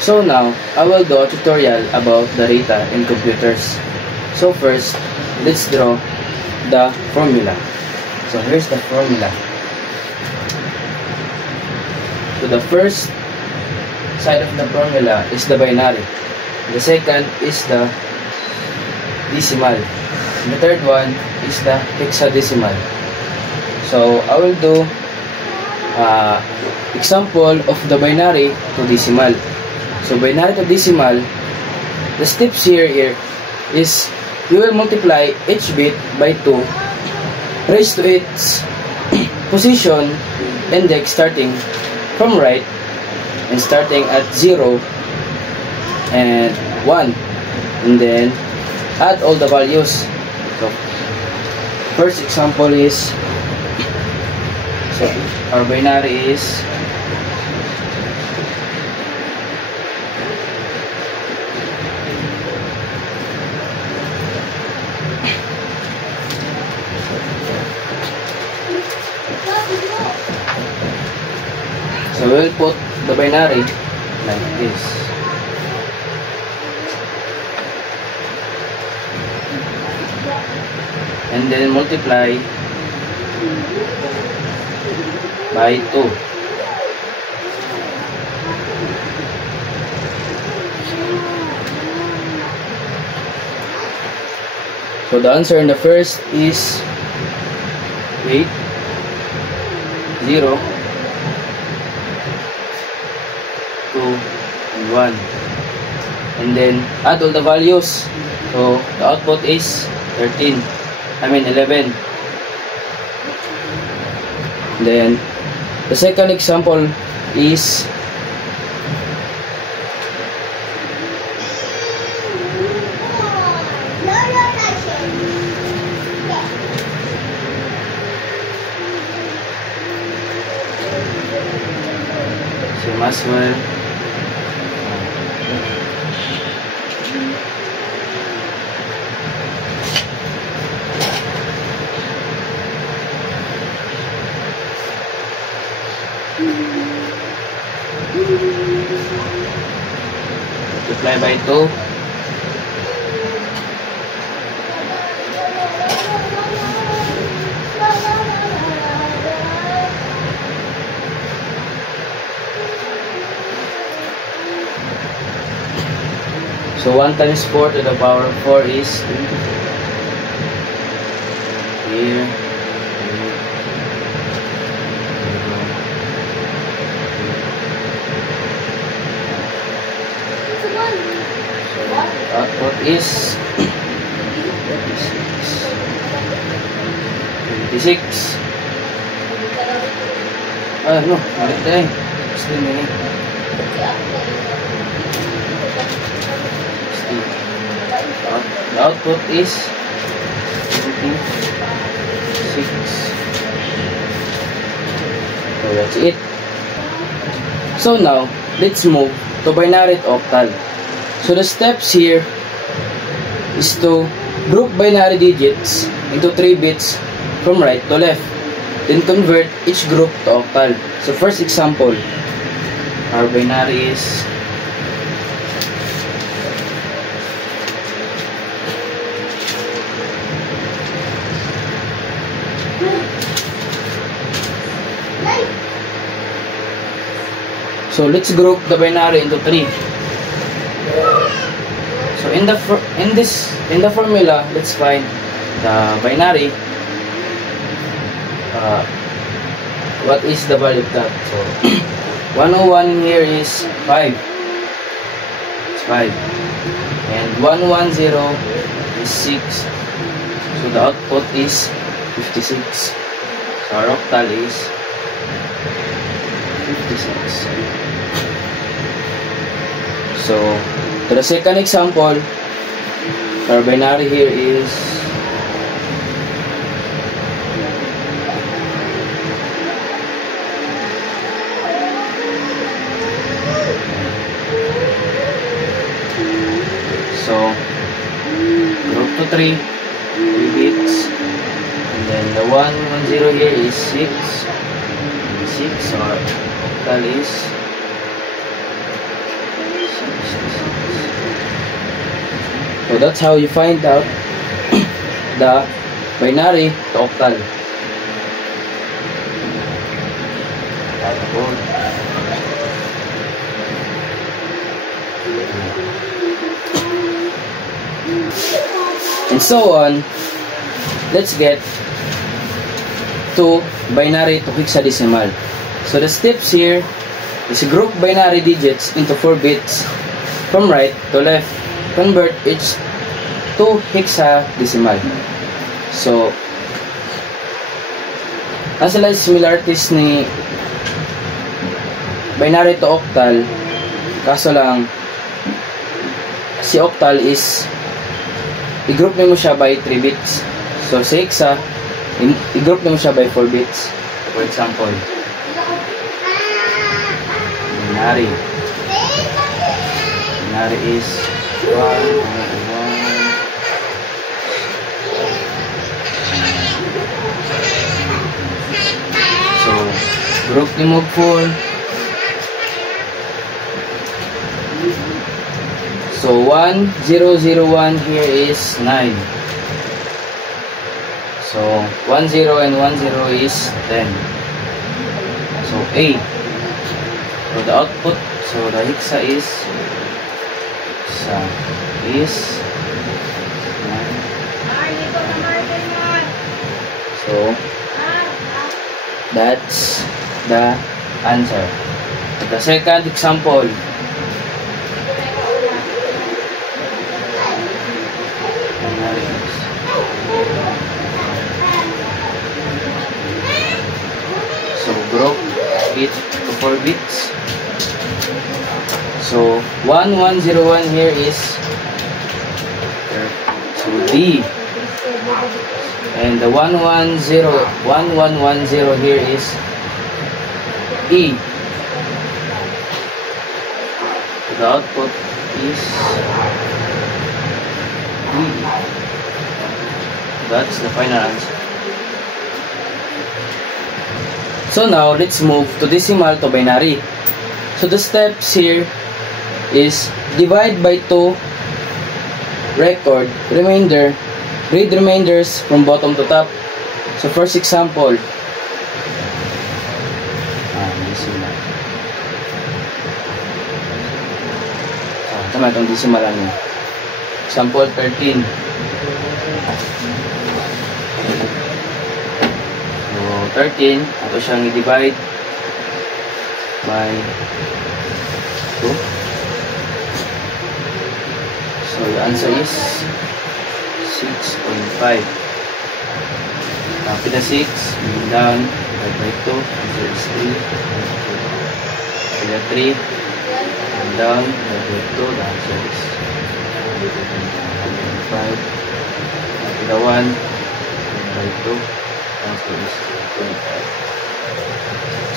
So now, I will do a tutorial about the data in computers. So first, let's draw the formula. So here's the formula. So the first side of the formula is the binary. The second is the decimal. And the third one is the hexadecimal. So I will do example of the binary to decimal. So binary to decimal, the steps here is you will multiply each bit by 2 raised to its position index starting from right and starting at 0 and 1, and then add all the values. So first example is, so our binary is so we'll put the binary like this. And then multiply by 2. So the answer in the first is 8, 0, 2, and 1. And then add all the values. So the output is 11. Then the second example is same as well. Multiply by 2. So 1 times 4 to the power of 4 is 20. Here. Output is 26. No, balik tayo. The output is 26. So that's it. So now, let's move to binary to octal. So the steps here is to group binary digits into 3 bits from right to left. Then convert each group to octal. So first example, our binary is so let's group the binary into 3. So in the formula, let's find the binary. What is the value of that? So 101 here is 5. It's 5. And 110 is 6. So the output is 56. So our octal is 56. So to the second example, our binary here is so group to 3 bits, and then the 110 here is 6. 6 or octal is 6. So that's how you find out the binary to octal. And so on. Let's get to binary to hexadecimal. So the steps here is group binary digits into 4 bits from right to left. Convert each to hexadecimal. So, ang sila similarities ni binary to octal, kaso lang si octal is i-group mo siya by 3 bits. So sa hexa, i-group mo siya by 4 bits. For example, binary is 1. So group ni mo 4. So 1, 0, 0, 1 here is 9. So 1, 0 and 1, 0 is 10. So 8. So the output, so the hexa is 9. So that's the answer. The second example. So group it to 4 bits. So 1, 1, 0, 1 here is so D. And the 1, 1, 0, 1, 1, 1, 0 here is E. The output is D. That's the final answer. So now let's move to decimal to binary. So the steps here is divide by 2, record remainder, read remainders from bottom to top. So first example, decimal. Tama itong decimal lang yun. Example 13. So 13, ito siyang i-divide by 2. So the answer is 6.5. Copy the 6, bring down, divide by 2, answer is 3. Copy the 3, bring down, divide by 2, the answer is 5. Copy the 1, divide by 2, answer is 25.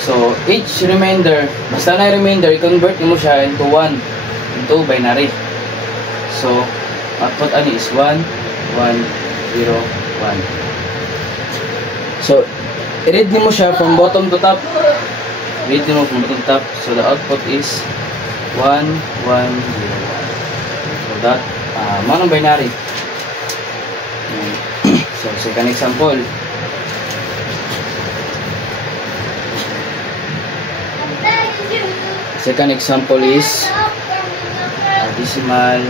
So each remainder, basta na remainder, i-convert mo siya into 1, into binary. So output ani is 1, 1, 0, 1. So i-read mo siya from bottom to top. Read mo from bottom to top. So the output is 1, 1, 0. So that manong binary. So second example. Second example is decimal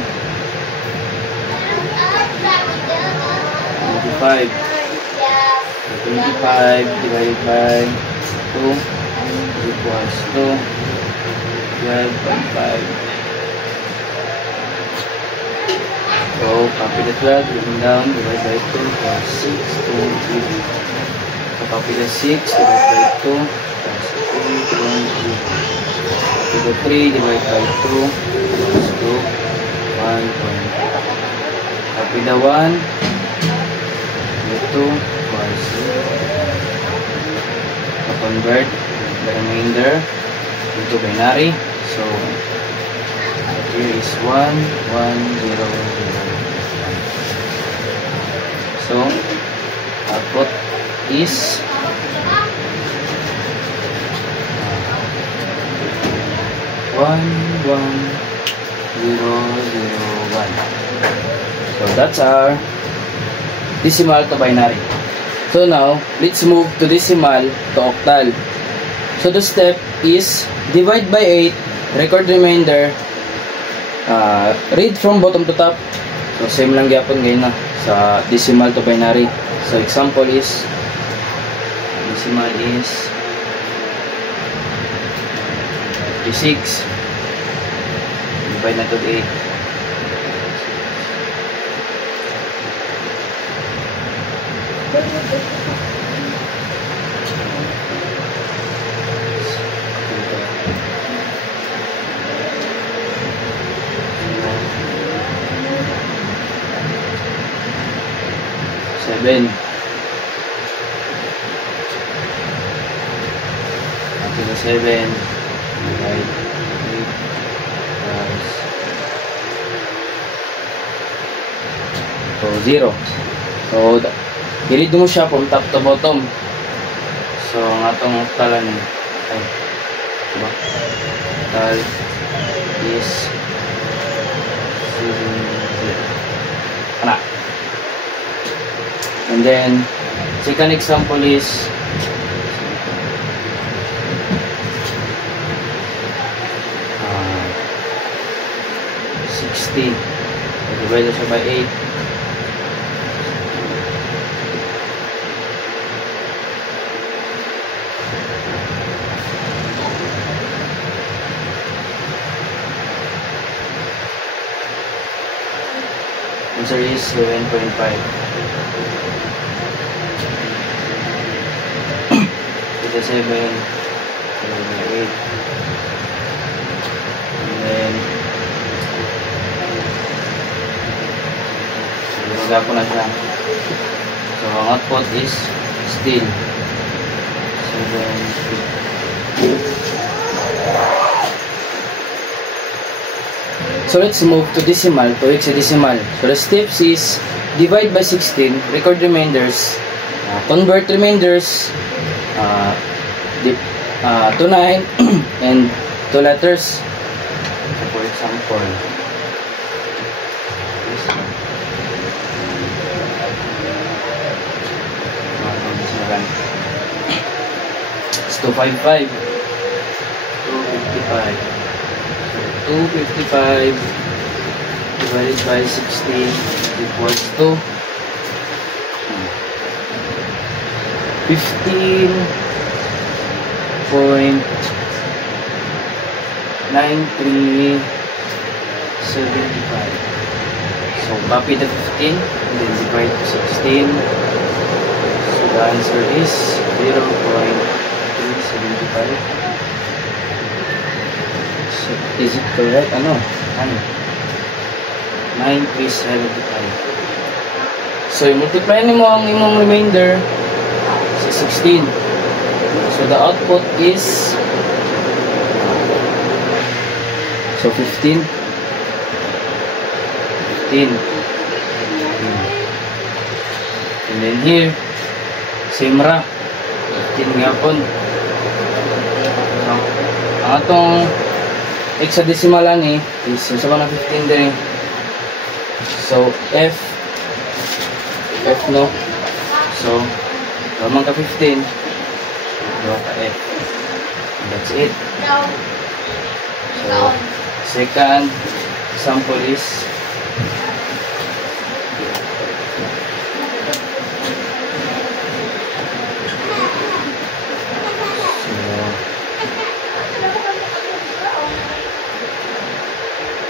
25. 25 divided by 2 equals to 12.5. So copy the 12, bring down, divide by 2 equals 6 to 3. So copy the 6, divide by 2 equals 2.3. Copy the 3, divide by 2 equals to 1. Copy the 1, the 2 equals 2. Convert the remainder into binary. So here is 1, 1, 0, 0. So output is 1, 1, So that's our decimal to binary. So now, let's move to decimal to octal. So the step is divide by 8, record remainder, read from bottom to top. So same lang gyapon ngayon na sa decimal to binary. So example is, decimal is 36, divide na to 8. Seven. After the 7, divide 8 plus 0. So, i-read mo siya from top to bottom. So, ang atong octalan ay, diba? Octal is 7, 0. Ano? And then, second example is 60. Divide siya by 8. Answer is 7.5. It's a 7, 8. And then, so, ko na siya. So, ang output is still 7. So let's move to decimal, to hexadecimal. So the steps is divide by 16, record remainders, convert remainders to 9 and to letters. So for example, it's 255. 255. 255 divided by 16 equals to 15.9375. So copy the 15 and then divide to 16. So the answer is 0.375. Is it correct? Ano? 9375. So, i-multiply mo ang imong remainder sa 16. So, the output is so 15. 15. And then here, same ra. 15 nga po. So, ang atong hexadecimalan is yung sa mga 15 din. So, F no. So, naman ka 15. Gawa ka F. And that's it. So, second example is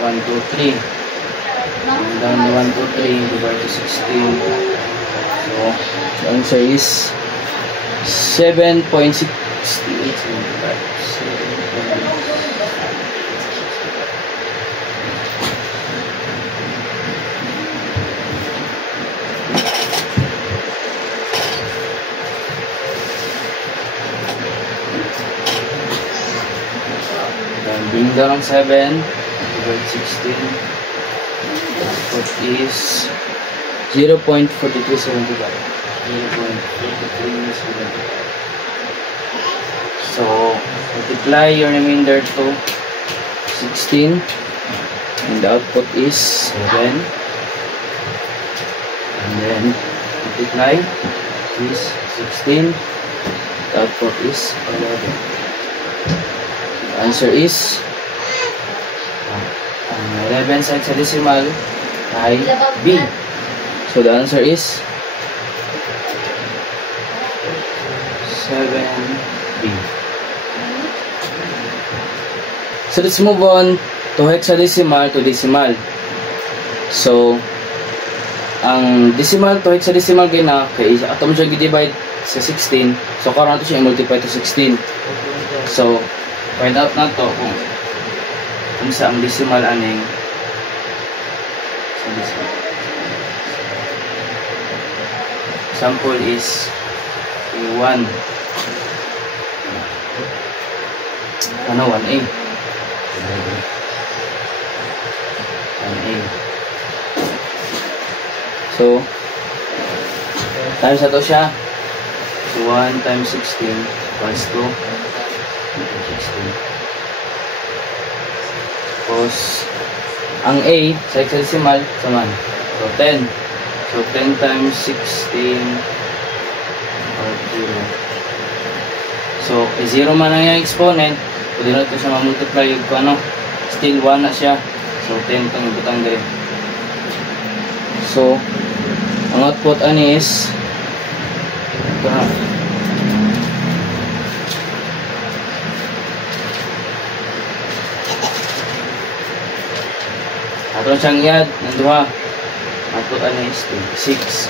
One, two, three. Down to 1, 2, 3 divided to 16. So the answer is 7.68. Then bring down 7. 16. Output is 0.4375. 0.4375. So multiply your remainder to 16. and the output is 7, and then multiply is 16, the output is 11. The answer is 11 sa hexadecimal ay B. So the answer is 7B. So let's move on to hexadecimal to decimal. So ang decimal to hexadecimal gina kay ato mo siya i-divide sa 16. So karon nato siya i-multiply to 16. So find out na to kung sa ang decimal aning sa decimal. Example is A1. Ano 1A? 1A. So times na to siya. So 1 times 16 equals to 16. Tapos ang A sa hexadecimal saman. So 10. So 10 times 16 or 0. So 0 man ang yung exponent, pwede na ito siya ma-multiply yung ano, still 1 na siya. So 10 itong ibutang din. So ang output ani is ito na. Ato siyang i-add ng duha. Output ani is 26.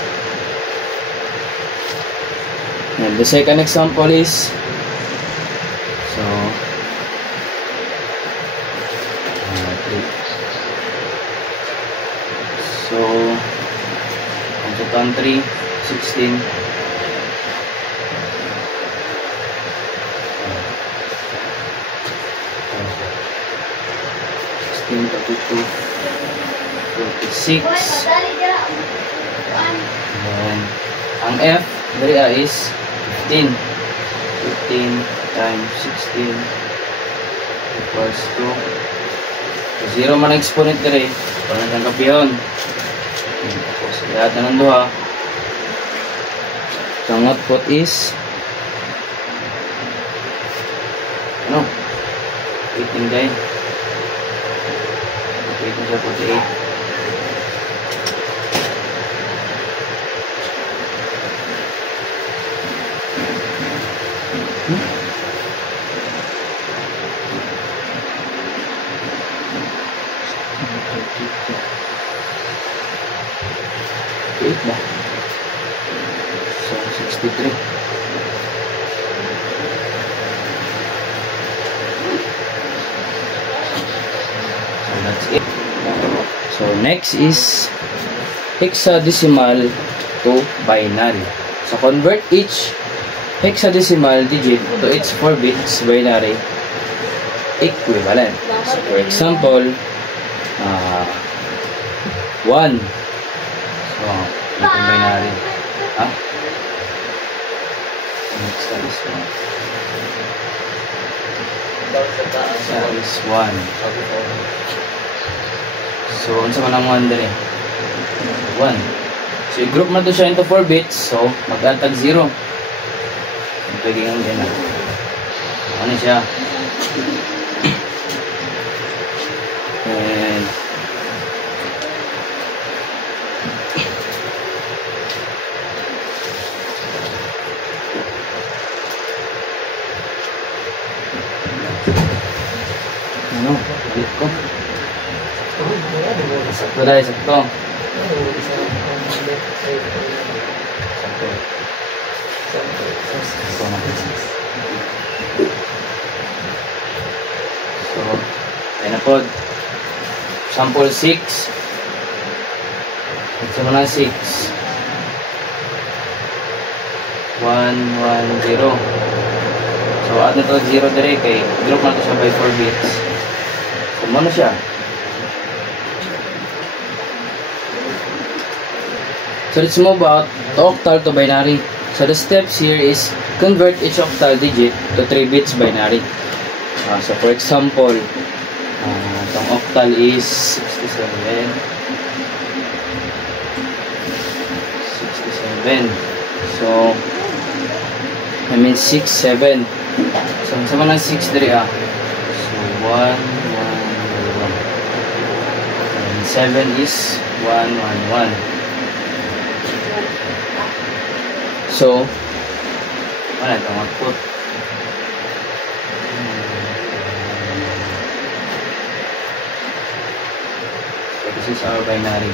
And the second example is so ang total 3, 16. Then ang F dari is 15. 15 times 16 equals to 0 man ang exponent dari. Parang ang kapihon. Tapos lahat na ng duha. So ang output is ano? 18 guys. 18 sa 48. Ba? So 63. So that's it. So next is hexadecimal to binary. So convert each hexadecimal digit to its 4 bits binary equivalent. So for example, 1. So itong binary. Ha? Next is 1. Is 1. So, unsa man ang 1 dire? 1. So, i-group man to siya into 4 bits. So, mag-add tag 0. Pwede nga din na. Ano siya? And ano? Ulit ko. Sakto dahil, sakto. So, ayun na po. Sample 6. Ito mo na 6. 1, 1, 0. So, add na to 0 dire kay group na to siya by 4 bits. So, ano siya? So let's move out to octal to binary. So the steps here is convert each octal digit to 3 bits binary. So for example, itong octal octal is 67. 67. So, I mean 6, 7. So, sama ng 6 diri ah. So, 1, 1, 1. And 7 is 1, 1, 1. So, wala itong output. So, this is our binary.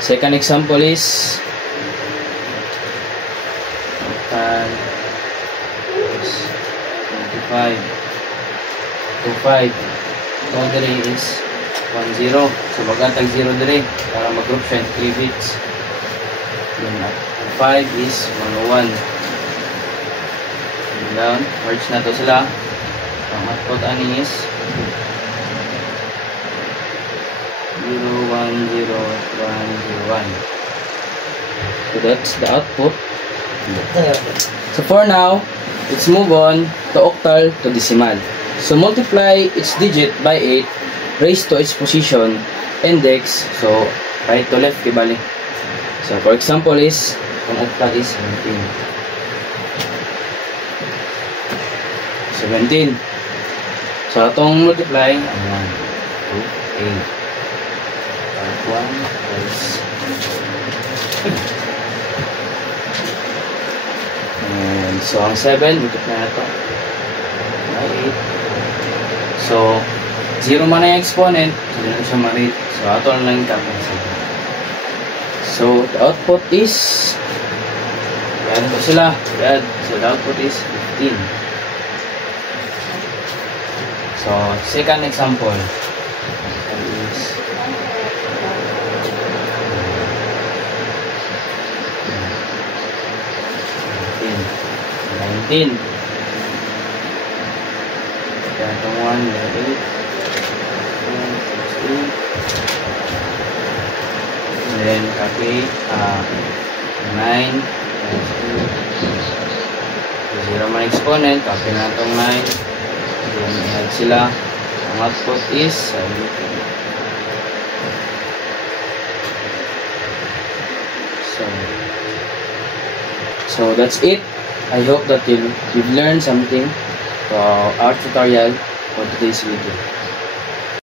Second example is octal is 25. 25. Ito diri is 1, 0. So, magatag 0 diri para mag-group siya into 3 bits. Then, 5 is 101. And down, merge na to sila. Ang output ani is 0, 1, 0, 1, 0, 1. So, that's the output. So, for now, let's move on to octal to decimal. So, multiply each digit by 8 raised to its position index. So, right to left, kibali. So, for example is, kung octal is 17. 17. So, itong multiply, 1, 2, 8. 1 plus and so ang 7 multiply na ito by 8. So 0 man na yung exponent, so hindi na siya ma-rate. So ato lang yung tapos. So the output is yan po sila. Yan. So the output is 15. So second example is 19. Kaya itong 1, 8. And then copy 9. 0 man exponent, copy na itong 9. Then add sila. Ang output is 17. So that's it. I hope that you've learned something from our tutorial for today's video.